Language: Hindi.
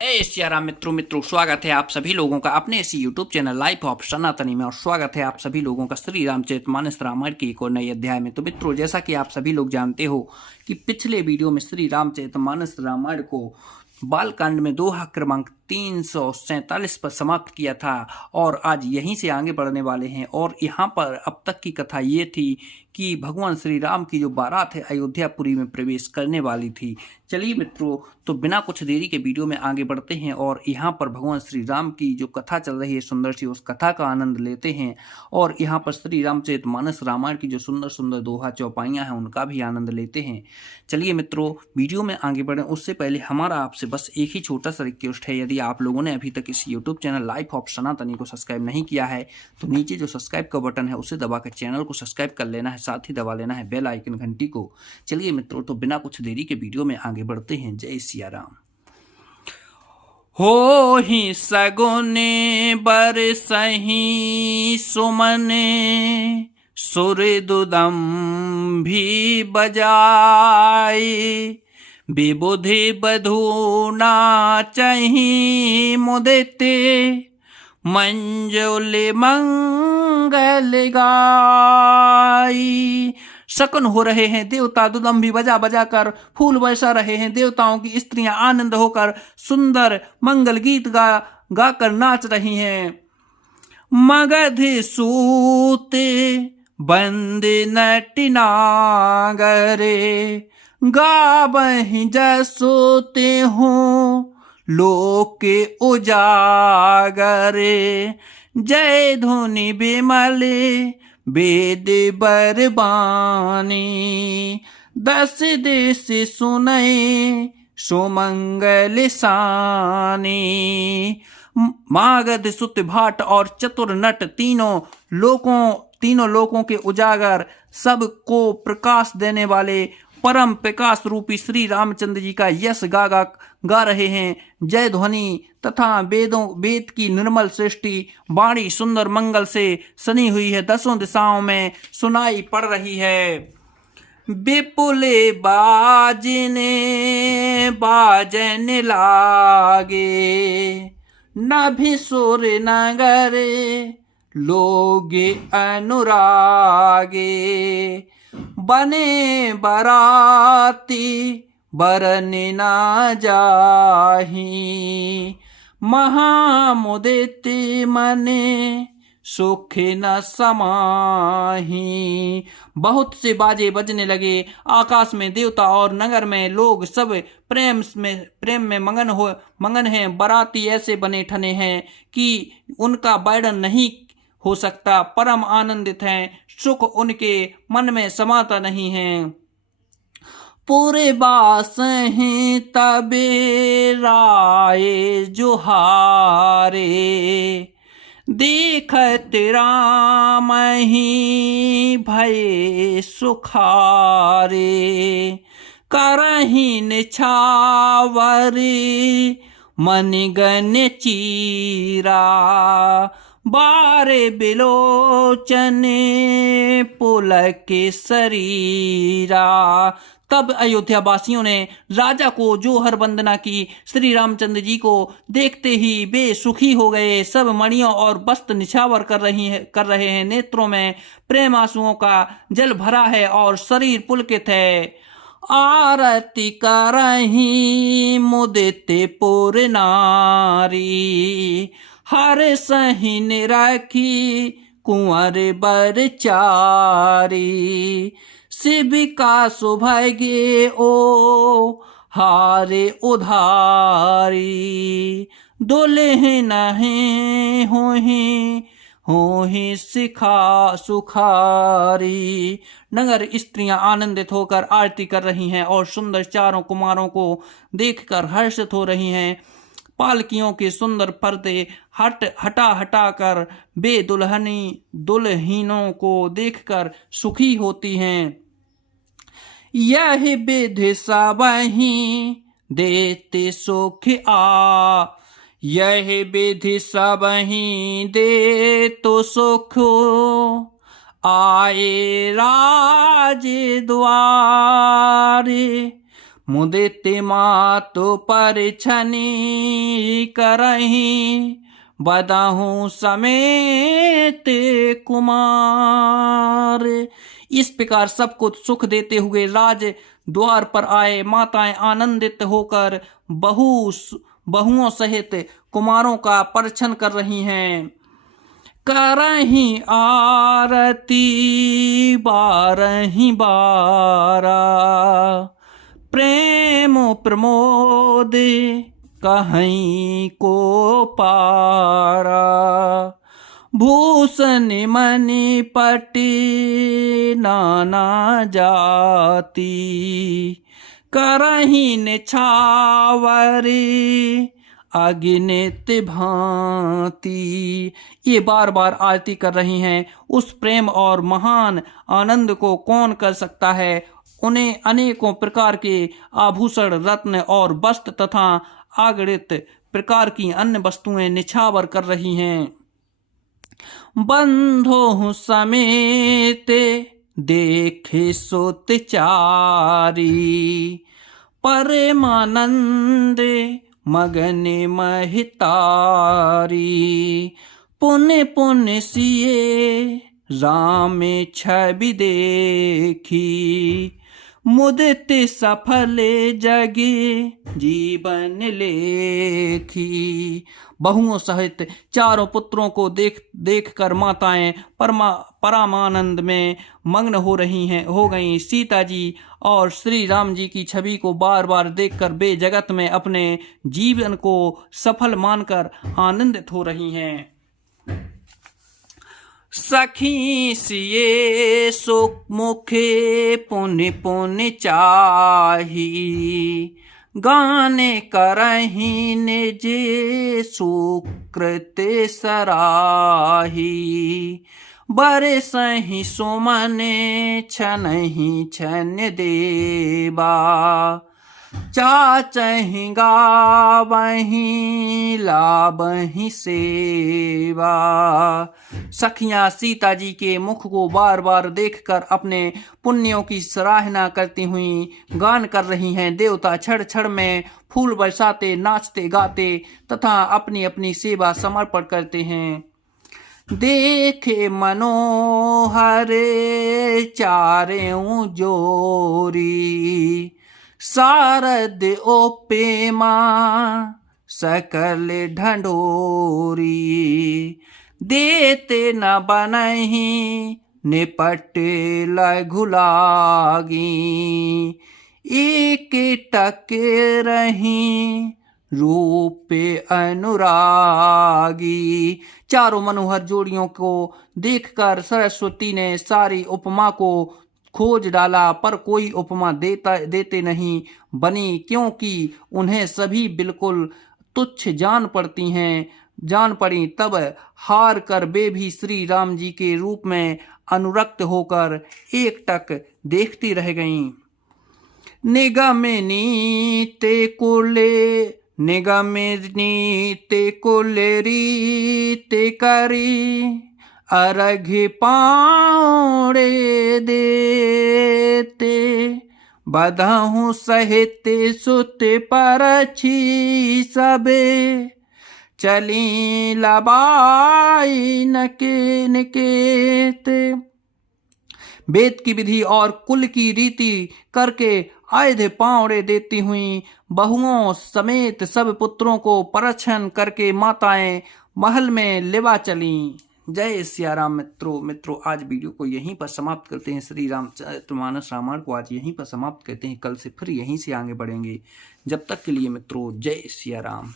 सियाराम मित्रों स्वागत है आप सभी लोगों का अपने इसी यूट्यूब चैनल लाइफ ऑफ सनातनी में। और स्वागत है आप सभी लोगों का श्री रामचरितमानस रामायण की एक और नई अध्याय में। तो मित्रों, जैसा कि आप सभी लोग जानते हो कि पिछले वीडियो में श्री रामचरितमानस रामायण को बालकांड में दोहा क्रमांक 347 पर समाप्त किया था और आज यहीं से आगे बढ़ने वाले हैं। और यहाँ पर अब तक की कथा ये थी कि भगवान श्री राम की जो बारात है अयोध्यापुरी में प्रवेश करने वाली थी। चलिए मित्रों, तो बिना कुछ देरी के वीडियो में आगे बढ़ते हैं और यहाँ पर भगवान श्री राम की जो कथा चल रही है सुंदर सी, उस कथा का आनंद लेते हैं। और यहाँ पर श्री रामचरितमानस रामायण की जो सुंदर सुंदर दोहा चौपाइयाँ हैं उनका भी आनंद लेते हैं। चलिए मित्रों, वीडियो में आगे बढ़ें उससे पहले हमारा आपसे बस एक ही छोटा सा रिक्वेस्ट है। यदि आप लोगों ने अभी तक इस यूट्यूब चैनल लाइफ ऑफ सनातनी को सब्सक्राइब नहीं किया है तो नीचे जो सब्सक्राइब का बटन है उसे दबाकर चैनल को सब्सक्राइब कर लेना है, साथ ही दबा लेना है बेल आइकन घंटी को। चलिए मित्रों, तो बिना कुछ देरी के वीडियो में आगे बढ़ते हैं। जय सिया राम। हो ही सगुने बरसही सुमने सुरदुदम भी बजाए विबुधि बधू नाचहि मुदिते मंजुल मंगल गाई। शकुन हो रहे हैं देवता, दुदम भी बजा बजा कर फूल बरसा रहे हैं। देवताओं की स्त्रियां आनंद होकर सुंदर मंगल गीत गाकर नाच रही हैं। मगध सूते बंद नटनागरे गावहि जसोते हो लोक उजागरे। जय धुनि बिमल वेद बरबानी 10 देश सुनय सुमंगल सानी। मागध सुत भाट और चतुर नट तीनों लोकों के उजागर सबको प्रकाश देने वाले परम प्रकाश रूपी श्री रामचंद्र जी का यश गा रहे हैं। जय ध्वनि तथा वेद की निर्मल सृष्टि वाणी सुंदर मंगल से सनी हुई है, 10 दिशाओं में सुनाई पड़ रही है। विपुले बाजन लागे नभि सुर नगरे लोग अनुरागे। बने बराती बरन ना जाही महामुदित मने सुख न समाही। बहुत से बाजे बजने लगे। आकाश में देवता और नगर में लोग सब प्रेम में मगन हैं। बराती ऐसे बने ठने हैं कि उनका वर्णन नहीं हो सकता। परम आनंदित हैं, सुख उनके मन में समाता नहीं है। पूरे बास हैं तबे राय जुहारे देखत राम ही भय सुखारे। करहि निछावर मन गन चीरा बारे बिलोचने पुलक शरीरा। तब अयोध्या वासियों ने राजा को जोहर वंदना की। श्री रामचंद्र जी को देखते ही वे सुखी हो गए। सब मणियों और वस्त्र निछावर कर रहे हैं। नेत्रों में प्रेम आंसुओं का जल भरा है और शरीर पुलकित है। आरती करहि मुदित पुर नारी हर सहिन रखी कुंवर बर चारी। शिव का सौभाग्य ओ हारे उधारी दुल्हे नहे होहि सिखा सुखारी। नगर स्त्रियां आनंदित होकर आरती कर रही हैं और सुंदर चारों कुमारों को देखकर हर्षित हो रही हैं। पालकियों के सुंदर पर्दे हटा कर वे दुल्हीनों को देखकर सुखी होती हैं। यह विधि सबहि देते सुख यह विधि सबहि दे तो सुख आए राज द्वारे मुदित मातु परिछनी करही, बदहु समेत कुमार। इस प्रकार सबको सुख देते हुए राज द्वार पर आए माताएं आनंदित होकर बहुओं सहित कुमारों का परिछन कर रही हैं। करही आरती बारही बारा, प्रेम प्रमोद कहीं को पारा। भूषण मणि पटी नाना जाति, करही निछावरी अगिनित भांति। ये बार बार आरती कर रही हैं। उस प्रेम और महान आनंद को कौन कर सकता है। उन्हें अनेकों प्रकार के आभूषण, रत्न और वस्त्र तथा अगणित प्रकार की अन्य वस्तुएं निछावर कर रही हैं। बंधो समेत देखे सुतचारी, परमानंद मगन महितारी। पुण्य पुण्य सिए राम छवि देखी, मुदित सफल जगे जीवन लेखी। बहुओं सहित चारों पुत्रों को देख कर माताएं परमानंद में मग्न हो गईं। सीता जी और श्री राम जी की छवि को बार बार देखकर वे जगत में अपने जीवन को सफल मानकर आनंदित हो रही हैं। सखी सिए सुख मुखे पुण्य पुण्य चाही, गाने करही निज सुकृत सराही। बरसहि सुमन छनहि छन देवा, चाचहि गावहि लाभहि सेवा। सखियां सीता जी के मुख को बार बार देखकर अपने पुण्यों की सराहना करती हुई गान कर रही हैं। देवता क्षण क्षण में फूल बरसाते, नाचते गाते तथा अपनी अपनी सेवा समर्पण करते हैं। देखे मनोहर चारेऊ जोरी, शारद ओपेमा सकल ढंढोरी। देते न बनहि निपट लघु लागी, एक टक रही रूप अनुरागी। चारों मनोहर जोड़ियों को देखकर सरस्वती ने सारी उपमा को खोज डाला, पर कोई उपमा देते नहीं बनी, क्योंकि उन्हें सभी बिल्कुल तुच्छ जान पड़ी। तब हार कर वे भी श्री राम जी के रूप में अनुरक्त होकर एकटक देखती रह गईं। निगमनी ते कुले रीते करी, अर्घ पाउड़े देते। बधहु सहित सुत परछी सबे, चली लबाई नकेत। वेद की विधि और कुल की रीति करके आयुध पावड़े देती हुई बहुओं समेत सब पुत्रों को परछन करके माताएं महल में लेवा चलीं। जय सिया राम। मित्रों आज वीडियो को यहीं पर समाप्त करते हैं। श्री रामचरितमानस रामायण को आज यहीं पर समाप्त करते हैं। कल से फिर यहीं से आगे बढ़ेंगे। जब तक के लिए मित्रों जय सिया राम।